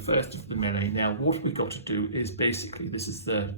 First of the melee. Now what we've got to do is basically, this is the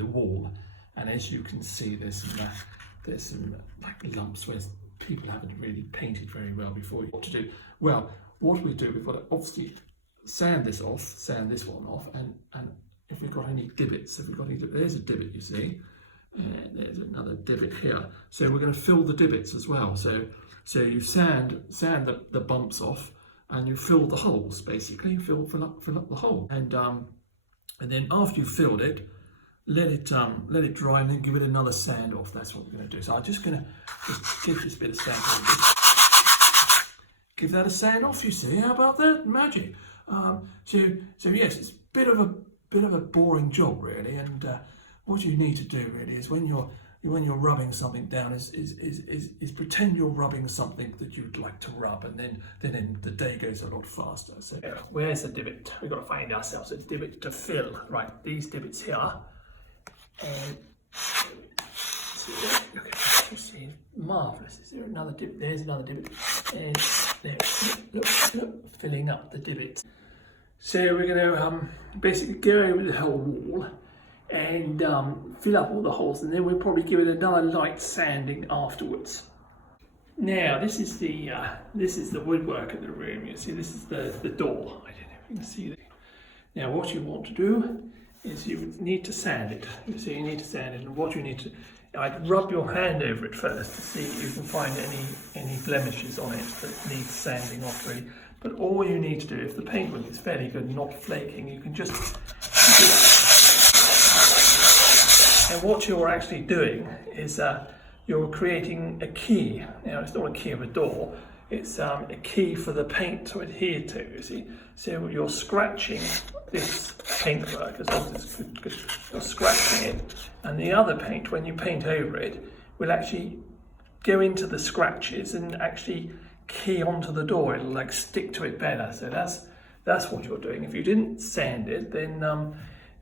wall, and as you can see there's some like lumps where people haven't really painted very well before. What to do? Well, what we do, we've got to obviously sand this one off, and if we've got any divots, there's a divot, you see, and there's another divot here. So we're going to fill the divots as well. So you sand the bumps off, and you fill the holes, basically fill up the hole, and then after you've filled it, let it dry, and then give it another sand off. That's what we're going to do. So I'm just going to give this bit of sand off. Give that a sand off. You see, how about that? Magic. So yes, it's a bit of a boring job really, and what you need to do really is when you're rubbing something down is pretend you're rubbing something that you'd like to rub, and then the day goes a lot faster. So where's the divot? We've got to find ourselves a divot to fill. Right, these divots here. And you see, marvellous. Is there another divot? There's another divot. And there, look, filling up the divot. So we're going to basically go over the whole wall and fill up all the holes, and then we'll probably give it another light sanding afterwards. Now this is the woodwork of the room. You see, this is the door. I don't know if you can see that. Now what you want to do is you need to sand it. You see, you need to sand it, and what you need to, I'd rub your hand over it first to see if you can find any blemishes on it that need sanding off really. But all you need to do, if the paintwork is fairly good, not flaking, you can just and what you're actually doing is you're creating a key. Now it's not a key of a door, it's a key for the paint to adhere to, you see. So you're scratching this paintwork as long as it's good. You're scratching it, and the other paint, when you paint over it, will actually go into the scratches and actually key onto the door. It'll like stick to it better. So that's what you're doing. If you didn't sand it, then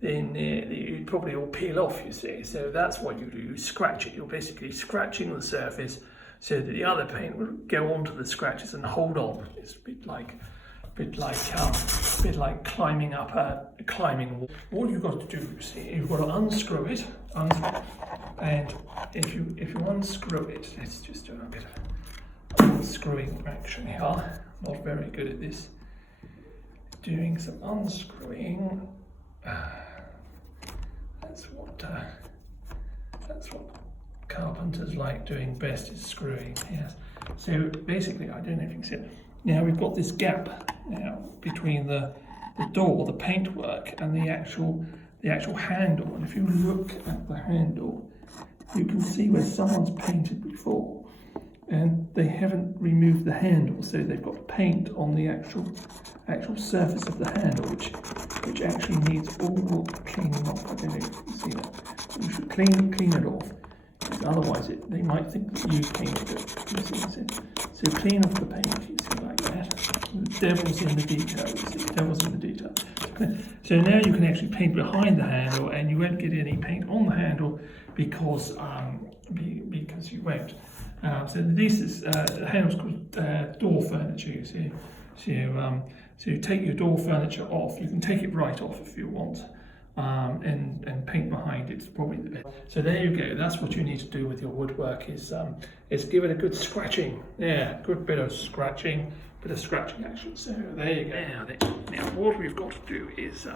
you'd probably all peel off, you see. So that's what you do. You scratch it. You're basically scratching the surface so that the other paint will go onto the scratches and hold on. It's a bit like climbing up a climbing wall. What you've got to do, you see, you've got to unscrew it, and if you unscrew it, let's just do a bit of unscrewing action here. Not very good at this. Doing some unscrewing. That's what carpenters like doing best, is screwing. Yes. So basically, I don't know if you can see it. Now we've got this gap now between the door, the paintwork, and the actual handle. And if you look at the handle, you can see where someone's painted before, and they haven't removed the handle, so they've got paint on the actual surface of the handle, which actually needs all cleaning off. I don't know if you can see that. You should clean it off, because otherwise they might think that you painted it. You see. So clean off the paint, you see, like that. The devil's in the detail, you see, the devil's in the detail. So now you can actually paint behind the handle, and you won't get any paint on the handle because you won't. So this is the handle's called door furniture, you see. So you take your door furniture off. You can take it right off if you want, and paint behind it's probably the best. So there you go. That's what you need to do with your woodwork, is give it a good scratching. Yeah, good bit of scratching action. So there you go. Now what we've got to do is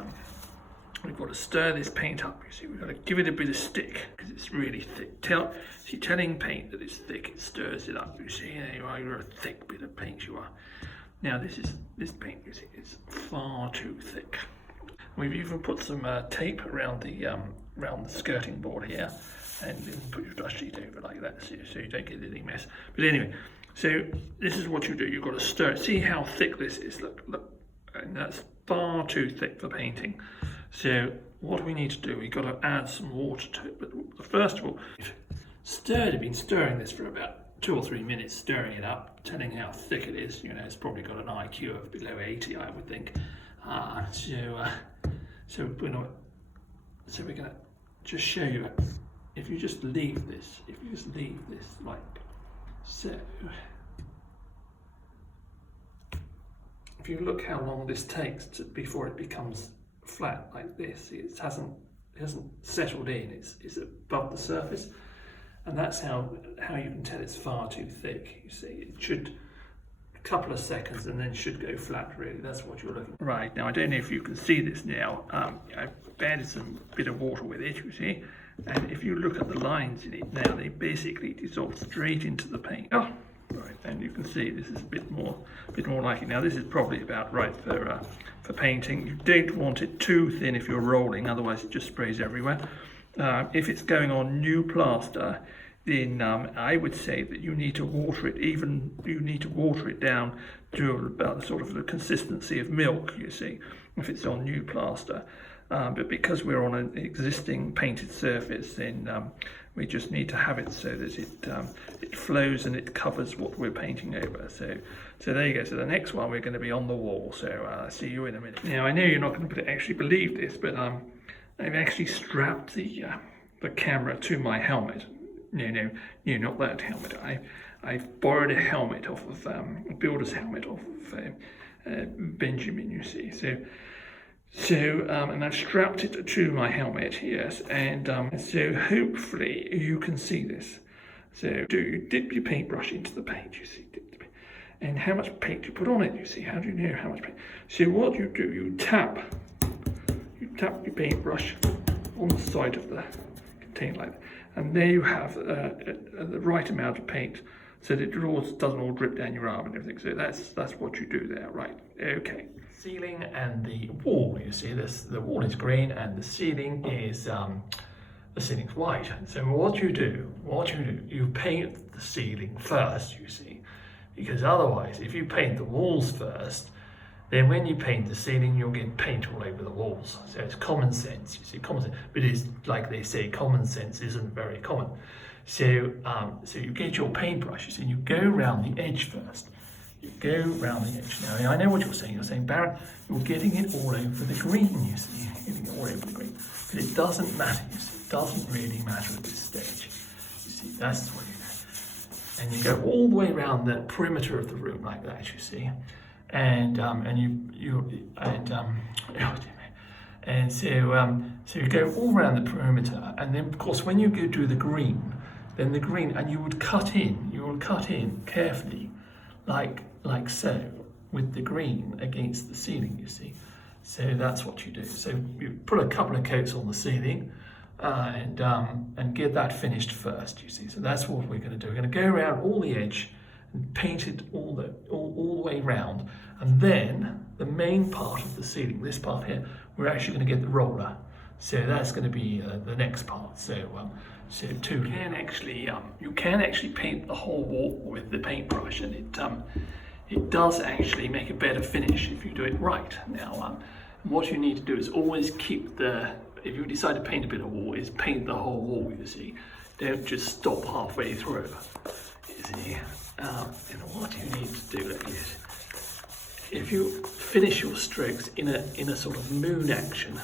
we've got to stir this paint up. You see, we've got to give it a bit of stick because it's really thick. Telling paint that it's thick, it stirs it up. You see, there you are. You're a thick bit of paint. You are. Now this paint, you see, is far too thick. We've even put some tape around the skirting board here, and then put your dust sheet over like that, so you don't get any mess. But anyway, so this is what you do. You've got to stir it. See how thick this is. Look, and that's far too thick for painting. So what we need to do, we've got to add some water to it. But first of all, I've been stirring this for about 2 or 3 minutes, stirring it up, telling how thick it is. You know, it's probably got an IQ of below 80, I would think. So we're going to just show you. If you just leave this like so, If you look how long this takes before it becomes flat like this, it hasn't settled in, it's above the surface, and that's how you can tell it's far too thick. You see, it should a couple of seconds and then should go flat, really. That's what you're looking for. Right, now I don't know if you can see this now. I've added some bit of water with it, you see, and if you look at the lines in it now, they basically dissolve straight into the paint. Oh, right, and you can see this is a bit more like it. Now this is probably about right for painting. You don't want it too thin if you're rolling, otherwise it just sprays everywhere. If it's going on new plaster, then I would say that you need to water it. You need to water it down to about sort of the consistency of milk, you see, if it's on new plaster. But because we're on an existing painted surface, then we just need to have it so that it flows and it covers what we're painting over. So there you go. So the next one we're going to be on the wall. So I'll see you in a minute. Now I know you're not going to actually believe this, but I've actually strapped the camera to my helmet. No, not that helmet. I've borrowed a helmet off of a builder's helmet off of Benjamin, you see. So and I've strapped it to my helmet, yes, and so hopefully you can see this. So you dip your paintbrush into the paint, you see, and how much paint you put on it, you see. How do you know how much paint? So what you do, you tap your paintbrush on the side of the container like that, and there you have the right amount of paint, so that it doesn't all drip down your arm and everything. So that's what you do there, right? Okay. Ceiling and the wall, you see this. The wall is green and the ceiling is ceiling's white. So what you do, you paint the ceiling first, you see, because otherwise, if you paint the walls first, then when you paint the ceiling, you'll get paint all over the walls. So it's common sense, you see, common sense. But it's like they say, common sense isn't very common. So you get your paintbrush, you see, and you go around the edge first. You go round the edge. Now, I know what you're saying. You're saying, Barrett, you're getting it all over the green, you see. You're getting it all over the green. But it doesn't matter, you see. It doesn't really matter at this stage. You see, that's what you do. And you go all the way around the perimeter of the room like that, you see. And so you go all around the perimeter, and then of course when you go do the green, and you would cut in carefully, like so, with the green against the ceiling, you see. So that's what you do. So you put a couple of coats on the ceiling and get that finished first, you see. So that's what we're going to do. We're going to go around all the edge and paint it all the way round. And then the main part of the ceiling, this part here, we're actually going to get the roller. So that's going to be the next part. So you can actually paint the whole wall with the paintbrush, and it does actually make a better finish if you do it right. Now, what you need to do is always keep if you decide to paint a bit of wall, is paint the whole wall, you see. Don't just stop halfway through, you see. And what you need to do is, if you finish your strokes in a sort of moon action,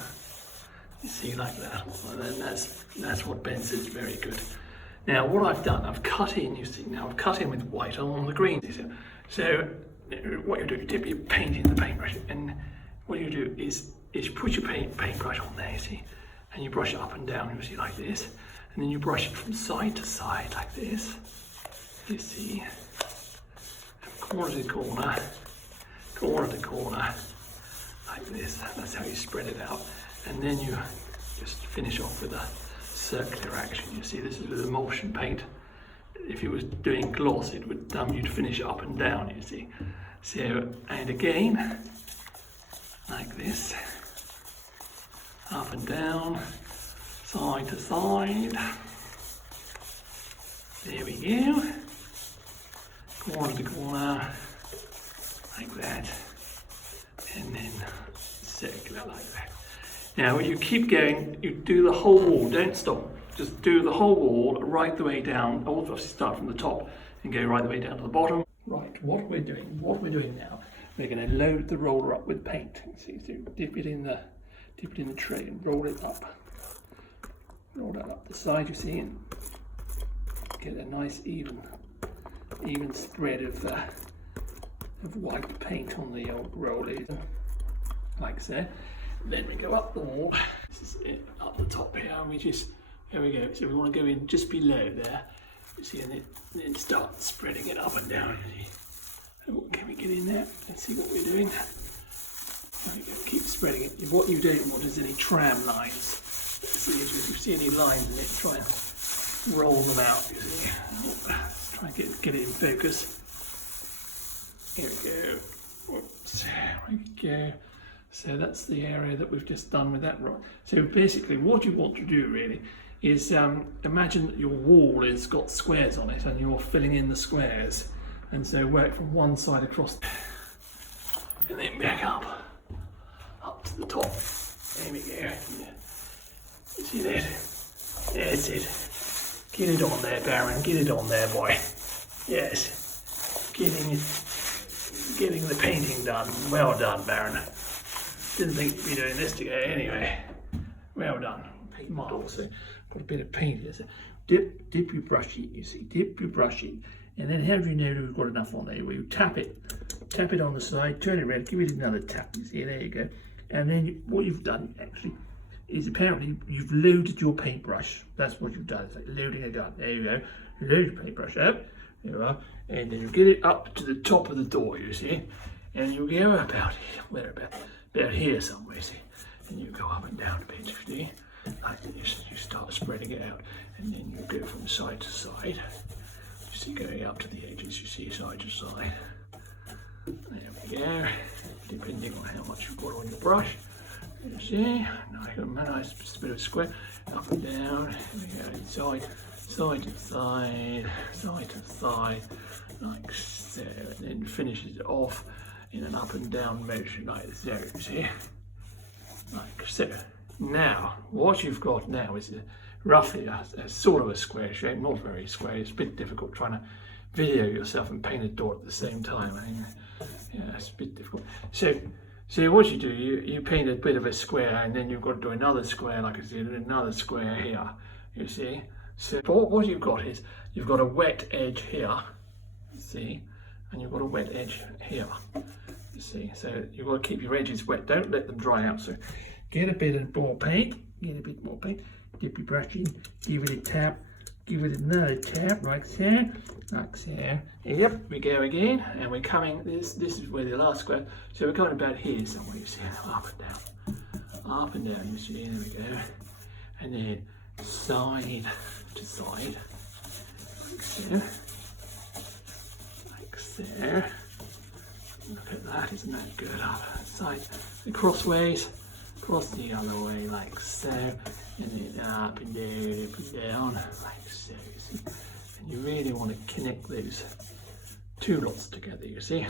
you see, like that, and then that's what Ben says is very good. Now, what I've done, I've cut in, you see, now I've cut in with white on the green. So what you do, you dip your paint in the paintbrush, and what you do is put your paintbrush on there, you see, and you brush it up and down, you see, like this, and then you brush it from side to side, like this, you see, corner to corner, like this. That's how you spread it out. And then you just finish off with a circular action. You see, this is with emulsion paint. If you was doing gloss, it would you'd finish it up and down, you see. So, and again, like this, up and down, side to side. There we go. Corner to corner, like that, and then circular like that. Now you keep going, you do the whole wall, don't stop, just do the whole wall right the way down, obviously start from the top and go right the way down to the bottom. Right, what we're doing now, we're going to load the roller up with paint. See, so dip it in the tray and roll it up. Roll that up the side, you see, and get a nice even spread of of white paint on the old rollers, like so. Then we go up the wall. This is it, up the top here, and we just, there we go. So we want to go in just below there. You see, and then start spreading it up and down. Can we get in there? Let's see what we're doing. There we go. Keep spreading it. What you don't want is any tram lines. Let's see if you see any lines in it. Try and roll them out. You see. Let's try and get it in focus. Here we go. Whoops. There we go. So that's the area that we've just done with that rock. So basically what you want to do really is imagine that your wall has got squares on it and you're filling in the squares. And so work from one side across and then back up to the top. There we go. Yeah. See that? That's it. Get it on there, Baron. Get it on there, boy. Yes. Getting the painting done. Well done, Baron. Didn't think you'd be doing this today anyway. Well done. Also got a bit of paint. Dip your brush sheet, you see. Dip your brush sheet. And then how do you know that we've got enough on there? Well, you tap it on the side, turn it around, give it another tap, you see, there you go. And then what you've done actually is apparently you've loaded your paintbrush. That's what you've done, it's like loading a gun. There you go. You load your paintbrush up, there you are, and then you get it up to the top of the door, you see. And you go about here somewhere, see. And you go up and down a bit, you see. Like this, you start spreading it out, and then you go from side to side. You see, going up to the edges, you see, side to side. There we go. Depending on how much you've got on your brush. You see, nice bit of square, up and down. Here we go, side to side, like so. And then finishes it off in an up and down motion, like so. You see, like so. Now, what you've got now is roughly a sort of a square shape, not very square. It's a bit difficult trying to video yourself and paint a door at the same time. I mean, yeah, it's a bit difficult. So what you do, you paint a bit of a square, and then you've got to do another square, like I said, and another square here. You see. So what you've got is you've got a wet edge here. See, and you've got a wet edge here. You see. So you've got to keep your edges wet. Don't let them dry out. So get a bit more paint, dip your brush in, give it a tap, give it another tap, like so. Yep, we go again, and we're coming, this is where the last square, so we're coming about here somewhere, you see, up and down, you see, there we go. And then side to side, like so. Look at that, isn't that good? Up, side, crossways. Cross the other way, like so, and then up and down, like so, you see. And you really want to connect those two lots together, you see.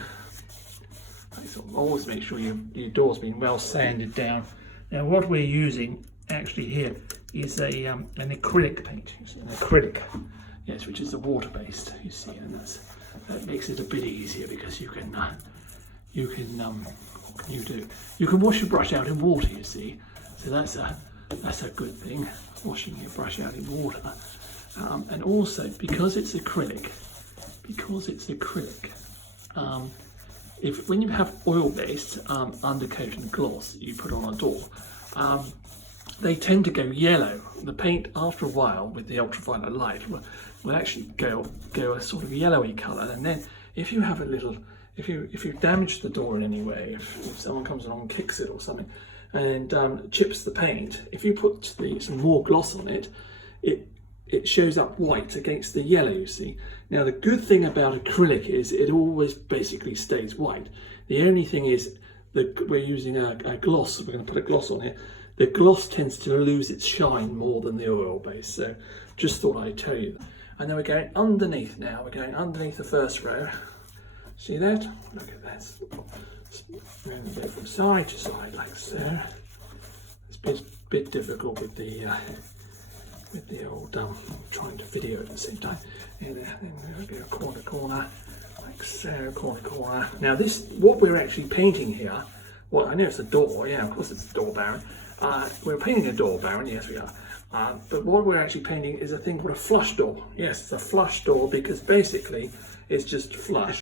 Like so, always make sure your door's been well sanded down. Now what we're using actually here is an acrylic paint, you see, an acrylic, yes, which is the water-based, you see, and that makes it a bit easier because you can what can you do? You can wash your brush out in water, you see. So that's a good thing, washing your brush out in water. And also because it's acrylic, when you have oil-based undercoat and gloss that you put on a door, they tend to go yellow. The paint, after a while, with the ultraviolet light, will actually go a sort of yellowy colour. And then if you have a little, if you damage the door in any way, if someone comes along and kicks it or something, and chips the paint, if you put some more gloss on it, it shows up white against the yellow, you see. Now the good thing about acrylic is it always basically stays white. The only thing is that we're using a gloss, so we're going to put a gloss on here. The gloss tends to lose its shine more than the oil base, so just thought I'd tell you. And then we're going underneath now, we're going underneath the first row. See that? Look at that. Moving a bit from side to side like so. It's a bit difficult with the old trying to video at the same time. And then we'll go corner, like so, corner. Now this, what we're actually painting here, well, I know it's a door, yeah, of course it's a door, Baron. We're painting a door, Baron, yes we are. But what we're actually painting is a thing called a flush door. Yes, it's a flush door because basically it's just flush.